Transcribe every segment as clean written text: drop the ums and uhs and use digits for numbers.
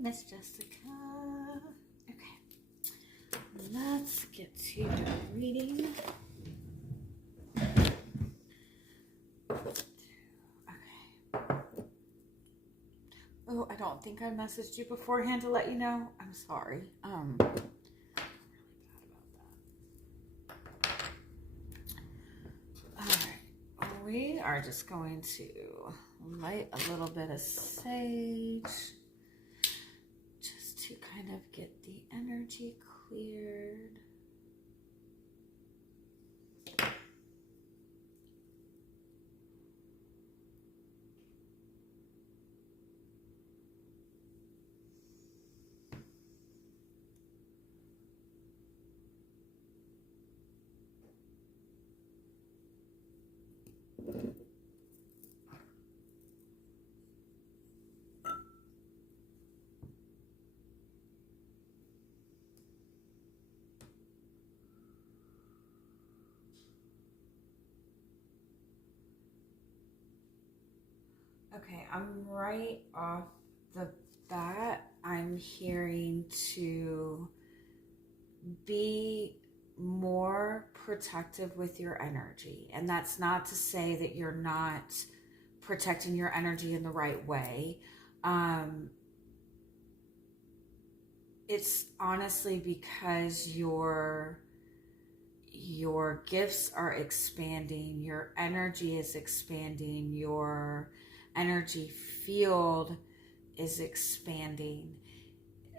Miss Jessica. Okay, let's get to the reading. Okay. Oh, I don't think I messaged you beforehand to let you know. I'm sorry. I'm really bad about that. Alright. We are just going to light a little bit of sage just to kind of get the energy cleared. Okay, I'm right off the bat. I'm hearing to be more protective with your energy. And that's not to say that you're not protecting your energy in the right way. It's honestly because your gifts are expanding, your energy is expanding, your energy field is expanding,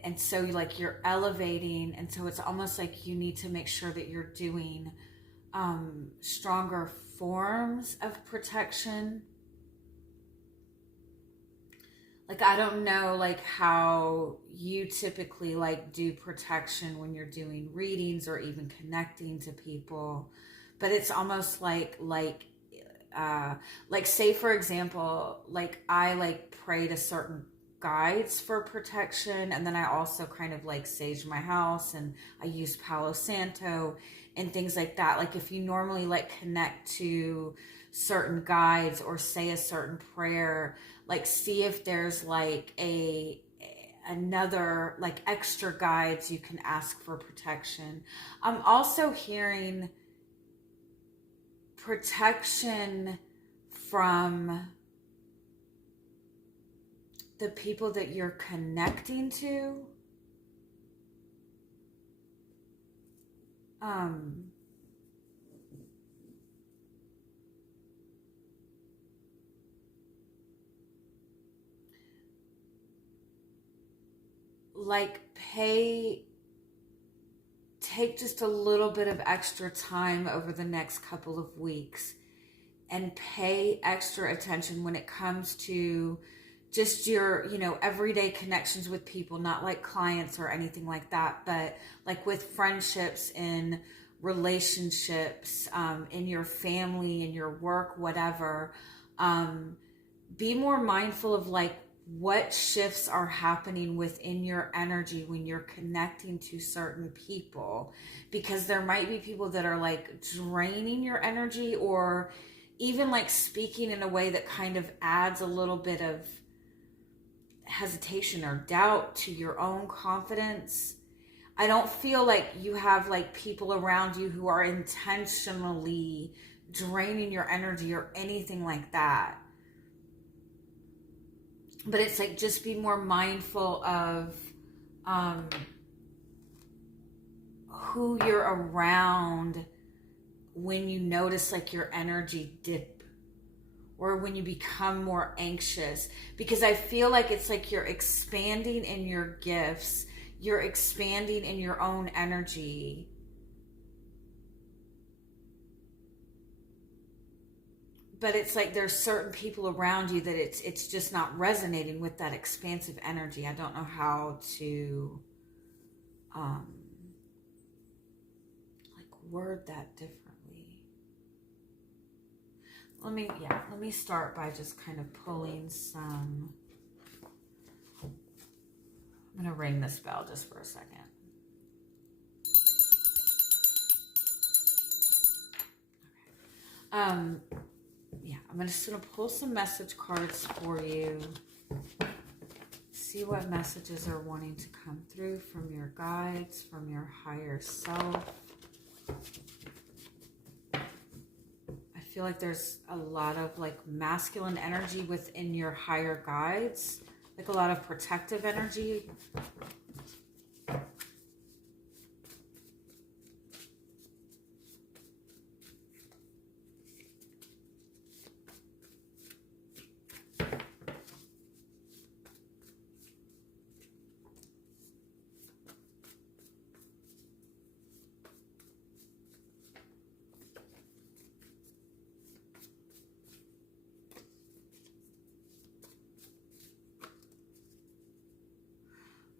and so like you're elevating, and so it's almost like you need to make sure that you're doing stronger forms of protection. Like, I don't know like how you typically like do protection when you're doing readings or even connecting to people, but it's almost like say for example, like I like pray to certain guides for protection, and then I also kind of like sage my house, and I use Palo Santo and things like that. Like if you normally like connect to certain guides or say a certain prayer, like see if there's like another like extra guides you can ask for protection. I'm also hearing protection from the people that you're connecting to. Like take just a little bit of extra time over the next couple of weeks and pay extra attention when it comes to just your, everyday connections with people, not like clients or anything like that, but like with friendships and relationships, in your family, in your work, whatever. Be more mindful of like what shifts are happening within your energy when you're connecting to certain people, because there might be people that are like draining your energy, or even like speaking in a way that kind of adds a little bit of hesitation or doubt to your own confidence. I don't feel like you have like people around you who are intentionally draining your energy or anything like that. But it's like, just be more mindful of who you're around when you notice like your energy dip, or when you become more anxious, because I feel like it's like you're expanding in your gifts, you're expanding in your own energy, but it's like there's certain people around you that it's just not resonating with that expansive energy. I don't know how to like word that differently. Let me start by just kind of pulling some. I'm gonna ring this bell just for a second. Okay. I'm just gonna pull some message cards for you. See what messages are wanting to come through from your guides, from your higher self. I feel like there's a lot of like masculine energy within your higher guides, like a lot of protective energy.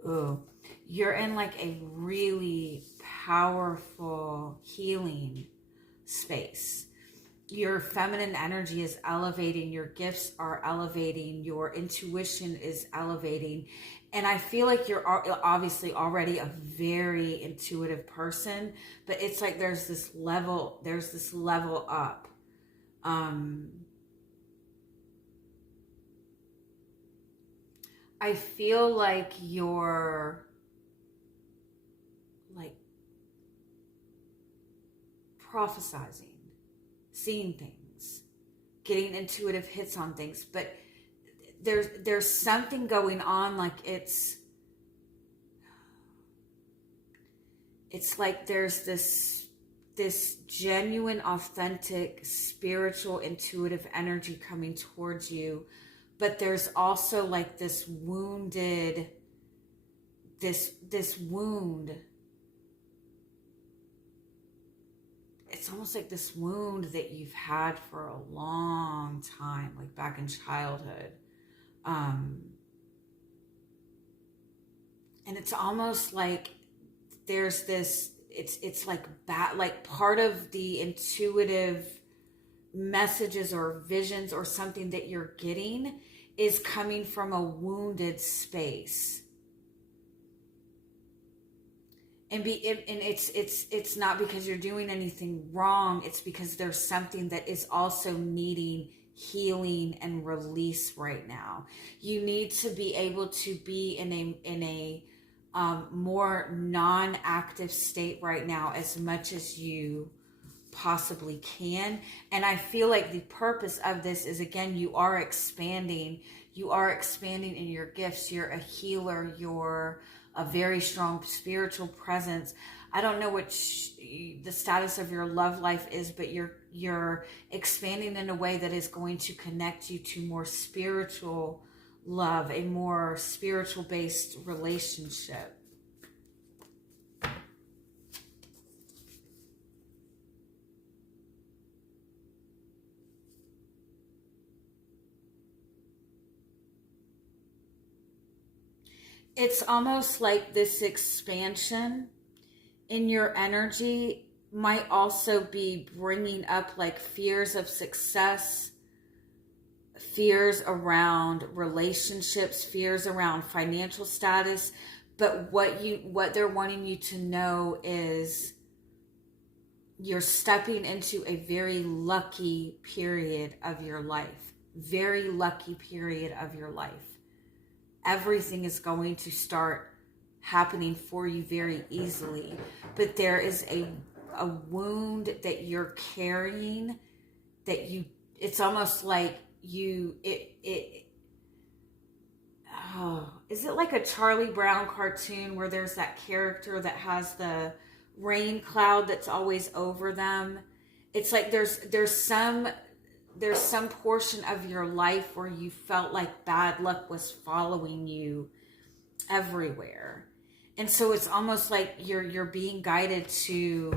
Ooh, you're in like a really powerful healing space. Your feminine energy is elevating, your gifts are elevating, your intuition is elevating. And I feel like you're obviously already a very intuitive person, but it's like there's this level up. I feel like you're like prophesizing, seeing things, getting intuitive hits on things, but there's something going on, like it's like there's this genuine, authentic, spiritual, intuitive energy coming towards you, but there's also like this wounded, this wound. It's almost like this wound that you've had for a long time, like back in childhood. And it's almost like there's this, it's like like part of the intuitive messages or visions or something that you're getting is coming from a wounded space. And it's not because you're doing anything wrong. It's because there's something that is also needing healing and release right now. You need to be able to be in a more non-active state right now as much as you possibly can. And I feel like the purpose of this is, again, you are expanding in your gifts. You're a healer, you're a very strong spiritual presence. I don't know what the status of your love life is, but you're expanding in a way that is going to connect you to more spiritual love, a more spiritual based relationship. It's almost like this expansion in your energy might also be bringing up like fears of success, fears around relationships, fears around financial status. But what they're wanting you to know is you're stepping into a very lucky period of your life. Very lucky period of your life. Everything is going to start happening for you very easily, but there is a wound that you're carrying that it's almost like is it like a Charlie Brown cartoon where there's that character that has the rain cloud that's always over them? It's like there's some portion of your life where you felt like bad luck was following you everywhere. And so it's almost like you're being guided to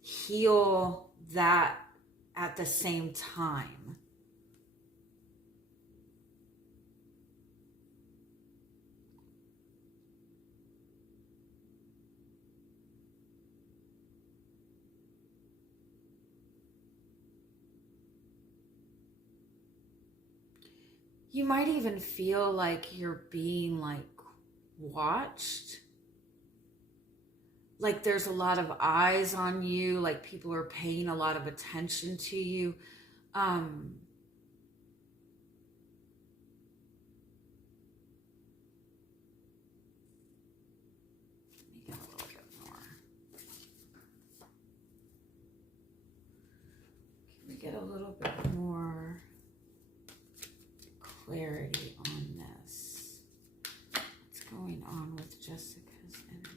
heal that at the same time. You might even feel like you're being like watched. Like there's a lot of eyes on you, like people are paying a lot of attention to you. get a little bit more clarity on this. What's going on with Jessica's energy?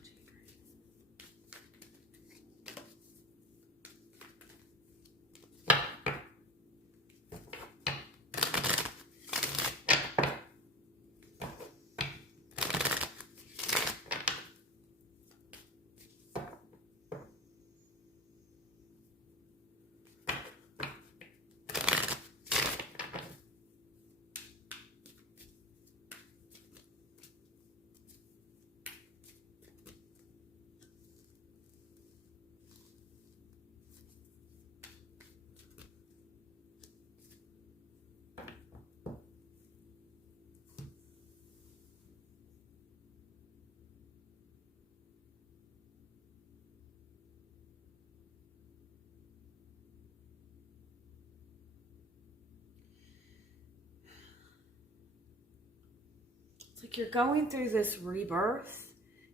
It's like you're going through this rebirth.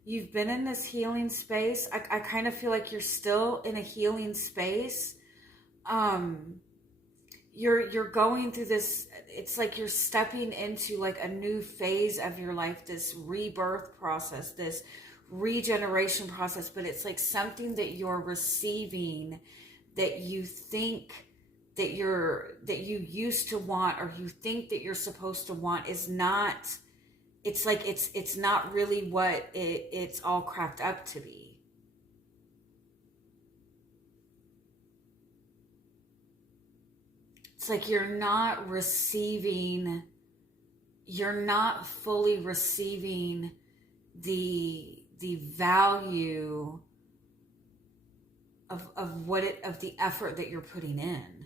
You've been in this healing space. I kind of feel like you're still in a healing space. You're going through this. It's like you're stepping into like a new phase of your life, this rebirth process, this regeneration process, but it's like something that you're receiving that you think that you used to want, or you think that you're supposed to want, is not. It's like it's not really what it's all cracked up to be. It's like you're not fully receiving the value of the effort that you're putting in.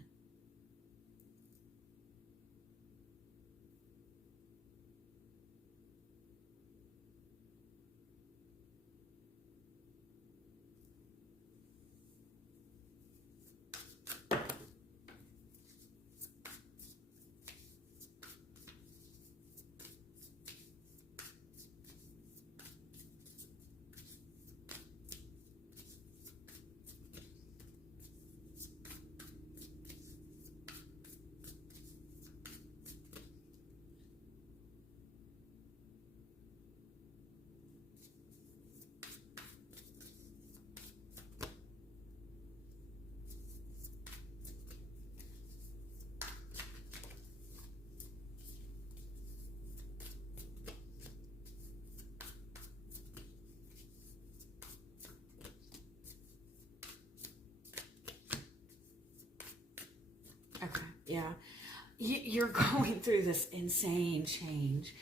Okay, yeah. You're going through this insane change.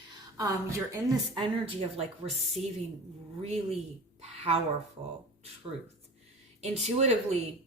You're in this energy of like receiving really powerful truth. Intuitively,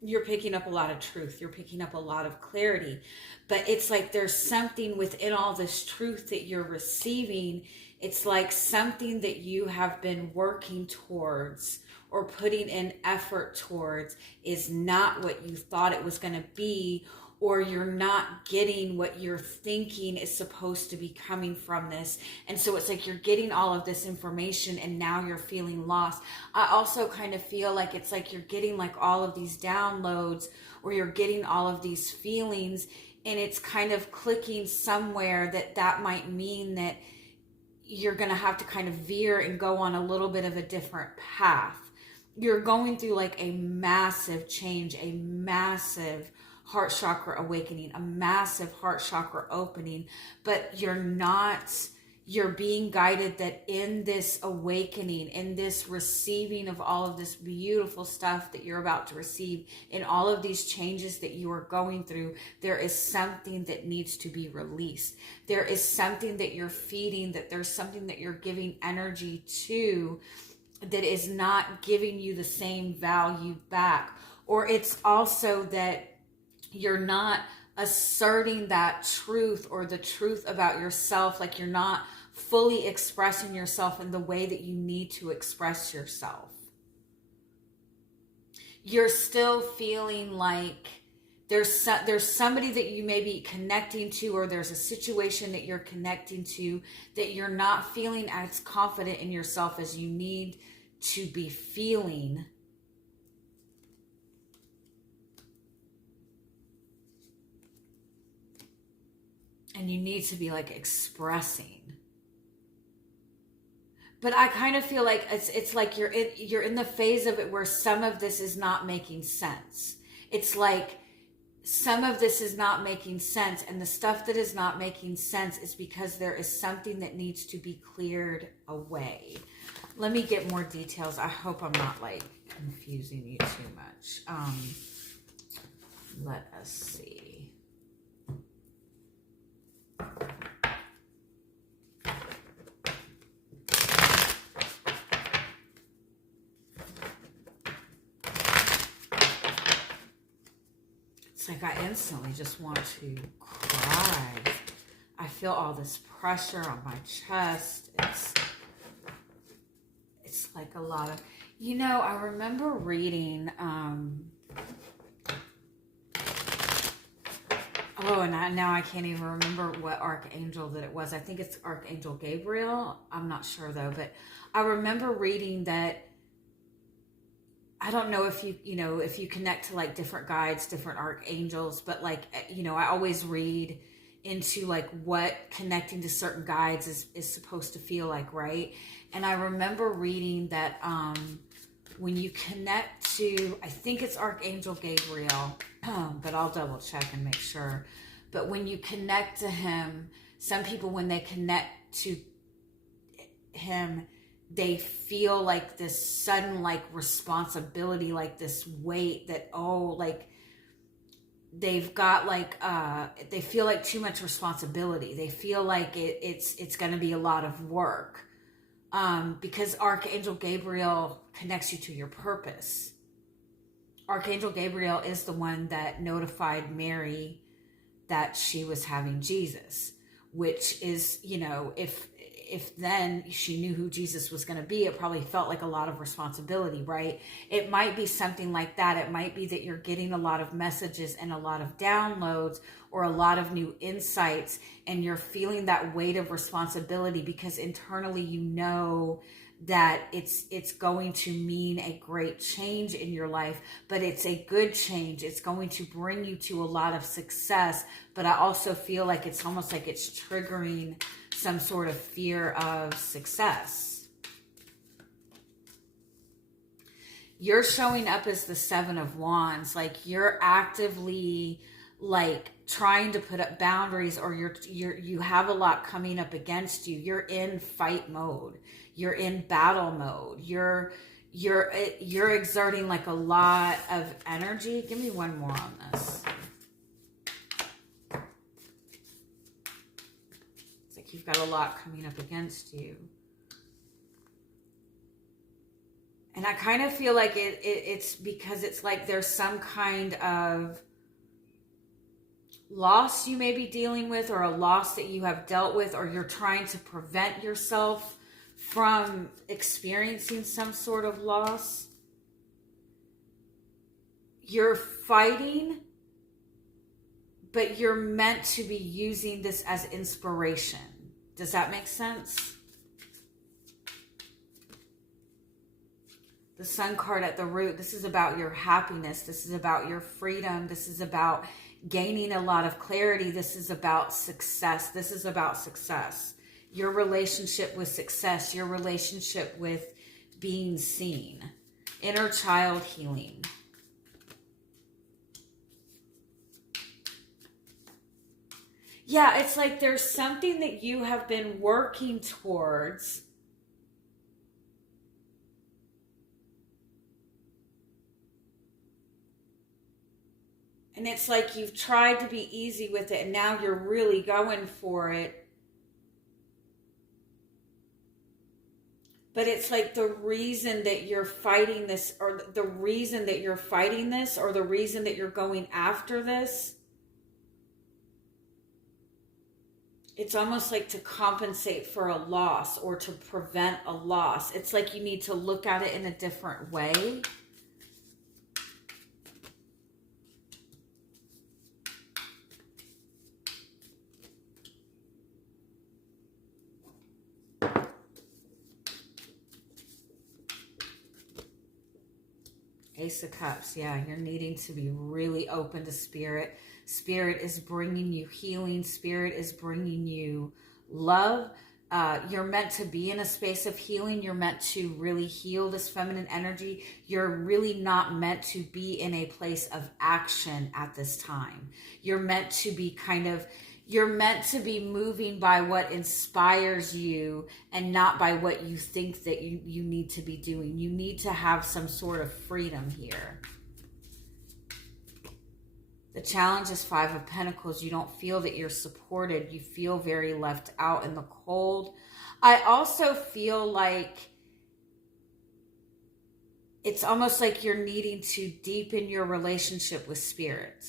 you're picking up a lot of truth. You're picking up a lot of clarity. But it's like there's something within all this truth that you're receiving. It's like something that you have been working towards or putting in effort towards is not what you thought it was going to be, or you're not getting what you're thinking is supposed to be coming from this. And so it's like you're getting all of this information and now you're feeling lost. I also kind of feel like it's like you're getting like all of these downloads, or you're getting all of these feelings, and it's kind of clicking somewhere that might mean that you're going to have to kind of veer and go on a little bit of a different path. You're going through like a massive change, a massive heart chakra awakening, a massive heart chakra opening, but you're being guided that in this awakening, in this receiving of all of this beautiful stuff that you're about to receive, in all of these changes that you are going through, there is something that needs to be released. There is something that you're feeding, that there's something that you're giving energy to that is not giving you the same value back. Or it's also that you're not asserting that truth, or the truth about yourself, like you're not fully expressing yourself in the way that you need to express yourself. You're still feeling like there's somebody that you may be connecting to, or there's a situation that you're connecting to that you're not feeling as confident in yourself as you need to be feeling. and you need to be like expressing. But I kind of feel like it's like you're in the phase of it where some of this is not making sense. It's like some of this is not making sense, and the stuff that is not making sense is because there is something that needs to be cleared away. Let me get more details. I hope I'm not like confusing you too much. Let us see. It's like I instantly just want to cry. I feel all this pressure on my chest. It's like a lot of, I remember reading, and now I can't even remember what archangel that it was. I think it's Archangel Gabriel. I'm not sure though, but I remember reading that. I don't know if if you connect to like different guides, different archangels, but like, I always read into like what connecting to certain guides is supposed to feel like, right? And I remember reading that when you connect to, I think it's Archangel Gabriel, but I'll double check and make sure. But when you connect to him, some people, when they connect to him, they feel like this sudden like responsibility, like this weight that, like they've got like, they feel like too much responsibility. They feel like it's going to be a lot of work. Because Archangel Gabriel connects you to your purpose. Archangel Gabriel is the one that notified Mary that she was having Jesus, which is, if then she knew who Jesus was going to be, it probably felt like a lot of responsibility, right? It might be something like that. It might be that you're getting a lot of messages and a lot of downloads or a lot of new insights, and you're feeling that weight of responsibility because internally you know that it's going to mean a great change in your life, but it's a good change. It's going to bring you to a lot of success, but I also feel like it's almost like it's triggering some sort of fear of success. You're showing up as the Seven of Wands, like you're actively like trying to put up boundaries, or you have a lot coming up against you. You're in fight mode. You're in battle mode. You're exerting like a lot of energy. Give me one more on this. It's like you've got a lot coming up against you. And I kind of feel like it's because it's like there's some kind of loss you may be dealing with, or a loss that you have dealt with, or you're trying to prevent yourself from experiencing some sort of loss. You're fighting, but you're meant to be using this as inspiration. Does that make sense? The Sun card at the root, this is about your happiness. This is about your freedom. This is about gaining a lot of clarity. This is about success. This is about success. Your relationship with success, your relationship with being seen, inner child healing. Yeah, it's like there's something that you have been working towards. And it's like you've tried to be easy with it, and now you're really going for it. But it's like the reason that you're fighting this, or the reason that you're fighting this, or the reason that you're going after this, it's almost like to compensate for a loss or to prevent a loss. It's like you need to look at it in a different way. Ace of Cups, yeah, you're needing to be really open to spirit. Spirit is bringing you healing. Spirit is bringing you love. You're meant to be in a space of healing. You're meant to really heal this feminine energy. You're really not meant to be in a place of action at this time. You're meant to be you're meant to be moving by what inspires you and not by what you think that you need to be doing. You need to have some sort of freedom here. The challenge is Five of Pentacles. You don't feel that you're supported. You feel very left out in the cold. I also feel like it's almost like you're needing to deepen your relationship with Spirit.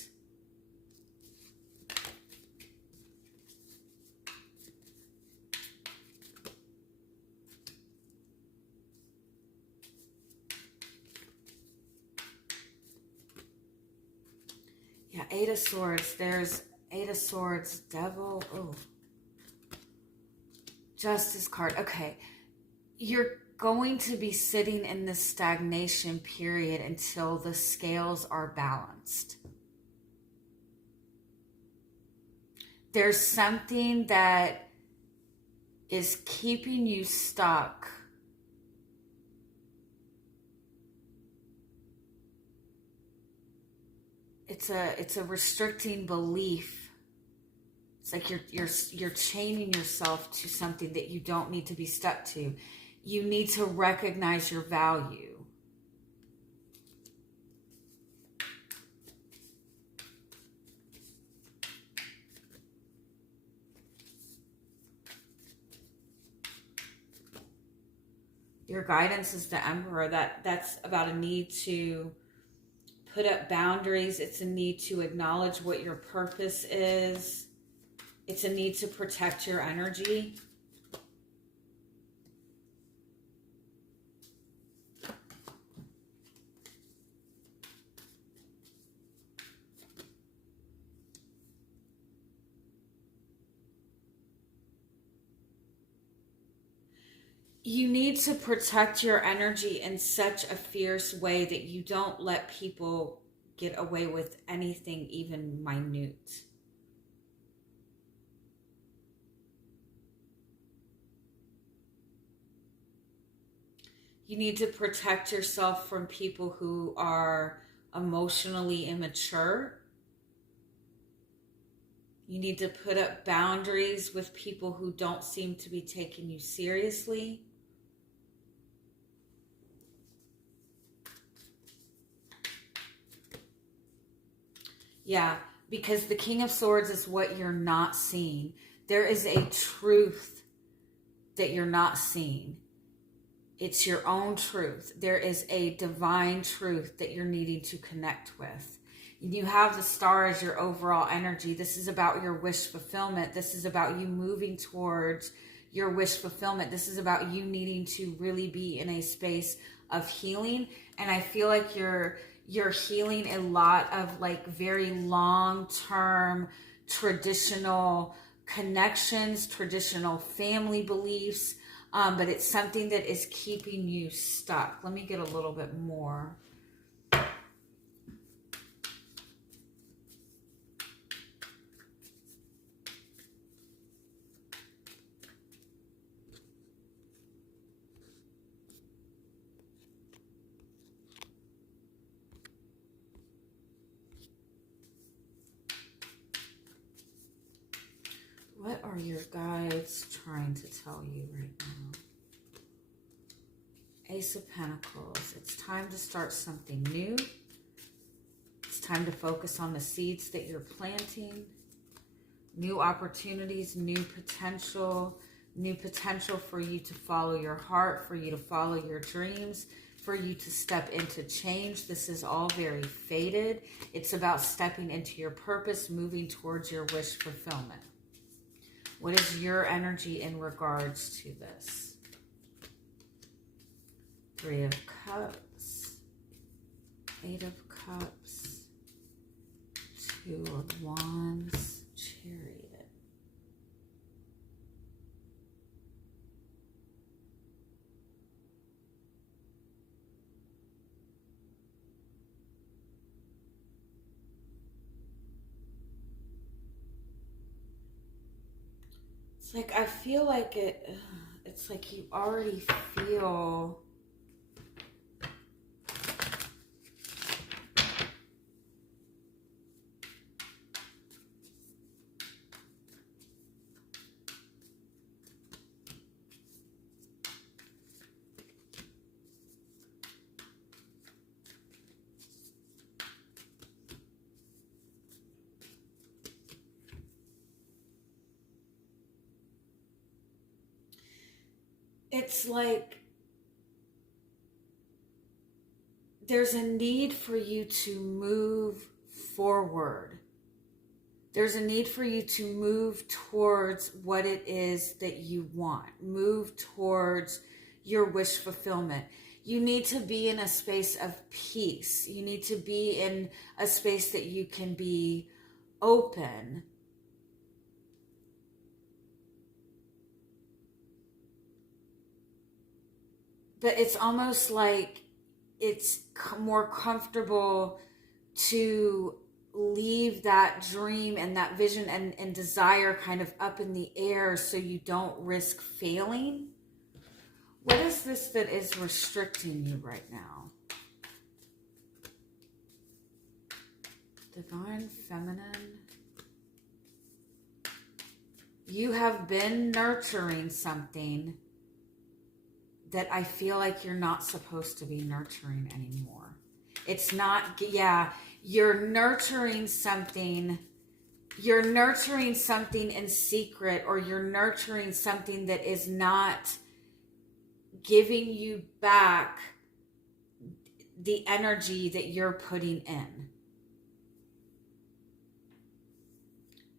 Yeah, Eight of Swords. There's Eight of Swords, Devil. Oh. Justice card. Okay. You're going to be sitting in this stagnation period until the scales are balanced. There's something that is keeping you stuck. It's a restricting belief. It's like you're chaining yourself to something that you don't need to be stuck to. You need to recognize your value. Your guidance is the Emperor. That's about a need to put up boundaries. It's a need to acknowledge what your purpose is. It's a need to protect your energy. You need to protect your energy in such a fierce way that you don't let people get away with anything even minute. You need to protect yourself from people who are emotionally immature. You need to put up boundaries with people who don't seem to be taking you seriously. Yeah, because the King of Swords is what you're not seeing. There is a truth that you're not seeing. It's your own truth. There is a divine truth that you're needing to connect with. You have the Star as your overall energy. This is about your wish fulfillment. This is about you moving towards your wish fulfillment. This is about you needing to really be in a space of healing. And I feel like you're healing a lot of like very long-term traditional connections, traditional family beliefs, but it's something that is keeping you stuck. Let me get a little bit more. What are your guides trying to tell you right now? Ace of Pentacles. It's time to start something new. It's time to focus on the seeds that you're planting. New opportunities, new potential for you to follow your heart, for you to follow your dreams, for you to step into change. This is all very fated. It's about stepping into your purpose, moving towards your wish fulfillment. What is your energy in regards to this? Three of Cups, Eight of Cups, Two of Wands, Chariot. It's like I feel like it's like you already feel. It's like there's a need for you to move forward. There's a need for you to move towards what it is that you want. Move towards your wish fulfillment. You need to be in a space of peace. You need to be in a space that you can be open. But it's almost like it's more comfortable to leave that dream and that vision and desire kind of up in the air so you don't risk failing. What is this that is restricting you right now? Divine Feminine. You have been nurturing something that I feel like you're not supposed to be nurturing anymore. It's not, yeah, you're nurturing something in secret, or you're nurturing something that is not giving you back the energy that you're putting in.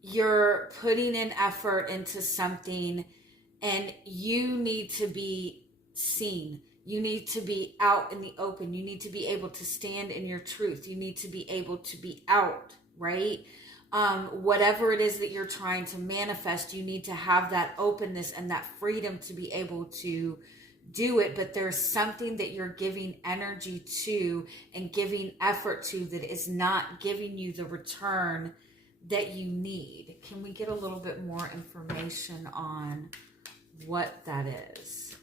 You're putting in effort into something and you need to be seen. You need to be out in the open. You need to be able to stand in your truth. You need to be able to be out, right? Whatever it is that you're trying to manifest, you need to have that openness and that freedom to be able to do it. But there's something that you're giving energy to and giving effort to that is not giving you the return that you need. Can we get a little bit more information on what that is?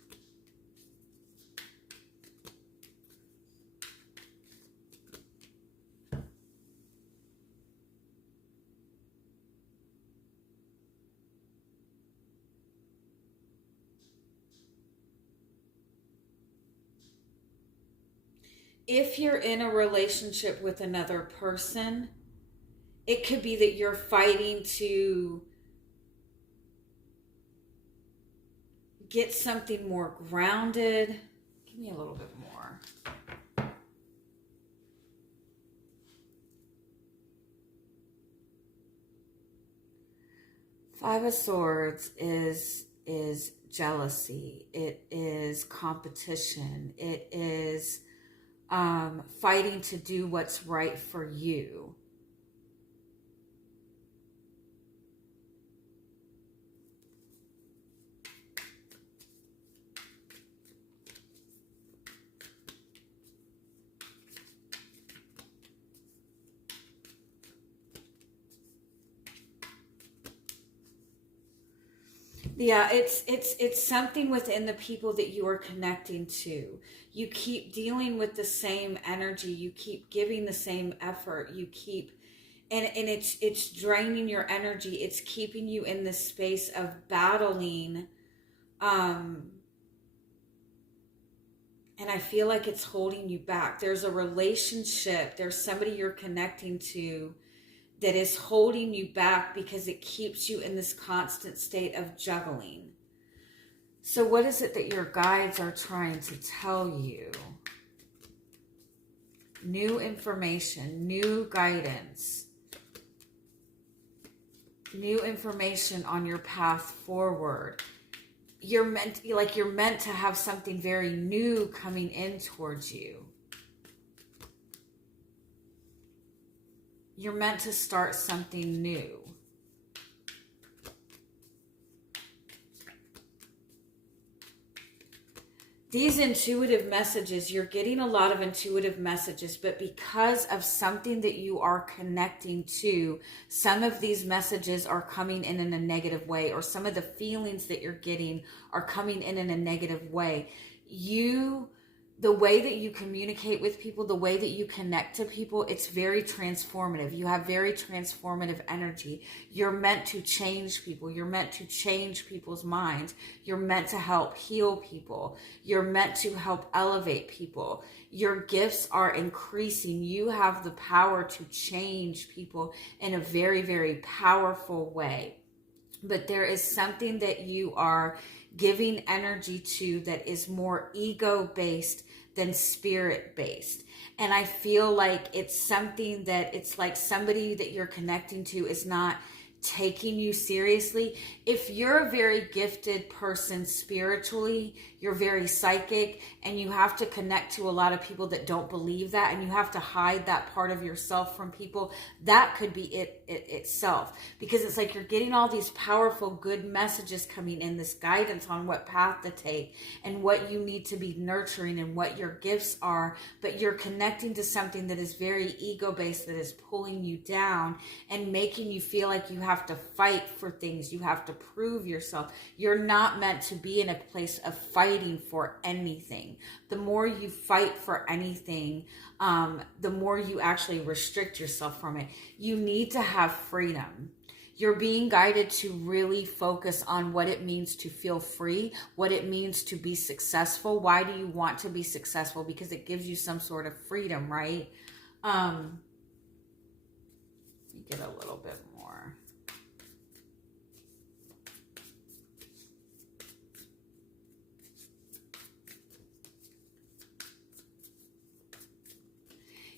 If you're in a relationship with another person, it could be that you're fighting to get something more grounded. Give me a little bit more. Five of Swords is jealousy. It is competition. It is fighting to do what's right for you. Yeah, it's something within the people that you are connecting to. You keep dealing with the same energy. You keep giving the same effort. You keep, and it's draining your energy. It's keeping you in this space of battling, and I feel like it's holding you back. There's a relationship. There's somebody you're connecting to that is holding you back because it keeps you in this constant state of juggling. So what is it that your guides are trying to tell you? New information, new guidance, new information on your path forward. You're meant to have something very new coming in towards you. You're meant to start something new. these intuitive messages, you're getting a lot of intuitive messages, but because of something that you are connecting to, some of these messages are coming in a negative way, or some of the feelings that you're getting are coming in a negative way. The way that you communicate with people, the way that you connect to people, it's very transformative. You have very transformative energy. You're meant to change people. You're meant to change people's minds. You're meant to help heal people. You're meant to help elevate people. Your gifts are increasing. You have the power to change people in a very, very powerful way. But there is something that you are giving energy to that is more ego-based than spirit-based. And I feel like it's something that it's like somebody that you're connecting to is not taking you seriously. If you're a very gifted person spiritually, you're very psychic, and you have to connect to a lot of people that don't believe that, and you have to hide that part of yourself from people, that could be it itself. Because it's like you're getting all these powerful, good messages coming in, this guidance on what path to take and what you need to be nurturing and what your gifts are, but you're connecting to something that is very ego-based, that is pulling you down and making you feel like you have to fight for things. You have to prove yourself. You're not meant to be in a place of fighting for anything. The more you fight for anything, the more you actually restrict yourself from it. You need to have freedom. You're being guided to really focus on what it means to feel free, what it means to be successful. Why do you want to be successful? Because it gives you some sort of freedom, right? Let me get a little bit more.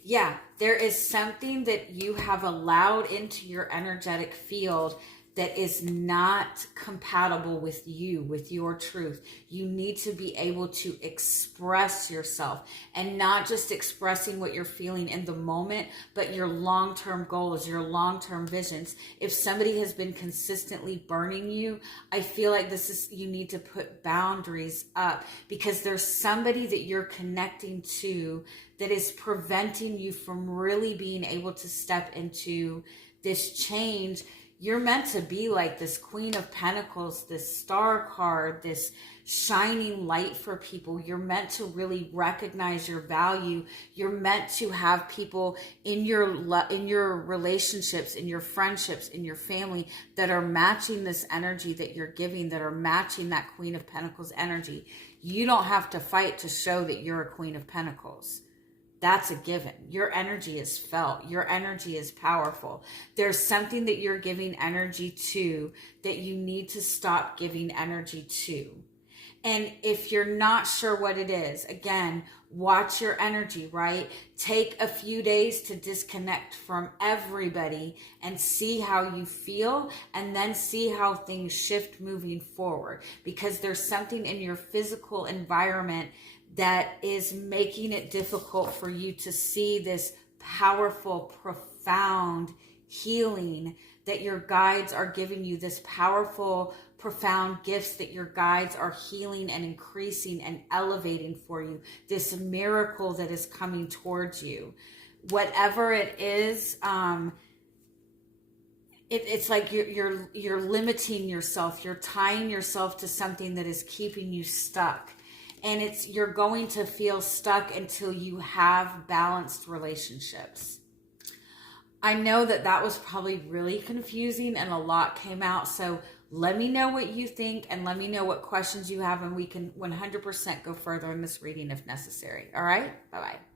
Yeah, there is something that you have allowed into your energetic field that is not compatible with you, with your truth. You need to be able to express yourself, and not just expressing what you're feeling in the moment, but your long-term goals, your long-term visions. If somebody has been consistently burning you, I feel like you need to put boundaries up, because there's somebody that you're connecting to that is preventing you from really being able to step into this change. You're meant to be like this Queen of Pentacles, this star card, this shining light for people. You're meant to really recognize your value. You're meant to have people in your relationships, in your friendships, in your family that are matching this energy that you're giving, that are matching that Queen of Pentacles energy. You don't have to fight to show that you're a Queen of Pentacles. That's a given. Your energy is felt. Your energy is powerful. There's something that you're giving energy to that you need to stop giving energy to. And if you're not sure what it is, again, watch your energy, right? Take a few days to disconnect from everybody and see how you feel, and then see how things shift moving forward. Because there's something in your physical environment that is making it difficult for you to see this powerful, profound healing that your guides are giving you, this powerful, profound gifts that your guides are healing and increasing and elevating for you, this miracle that is coming towards you. Whatever it is, it's like you're limiting yourself. You're tying yourself to something that is keeping you stuck. And you're going to feel stuck until you have balanced relationships. I know that was probably really confusing and a lot came out. So let me know what you think, and let me know what questions you have, and we can 100% go further in this reading if necessary. All right? Bye-bye.